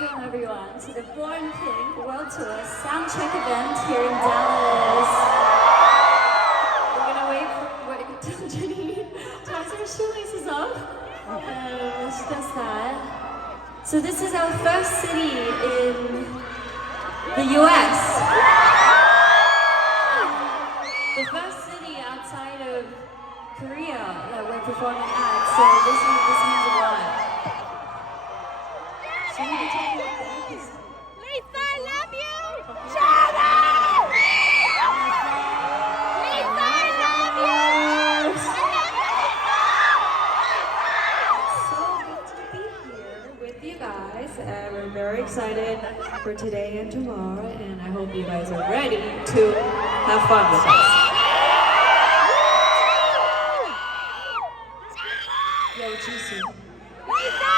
Welcome everyone to the BLACKPINK World Tour soundcheck event here in Dallas. We're gonna wait until Jenny ties her shoelaces up. She does that. So this is our first city in the US. The first city outside of Korea that we're performing at. So this means a lot. Should we be talking about that? Lisa, I love you! Shut up! Lisa, I love you! So good to be here with you guys, and we're very excited for today and tomorrow, and I hope you guys are ready to have fun with us. Yo, juicy. Lisa,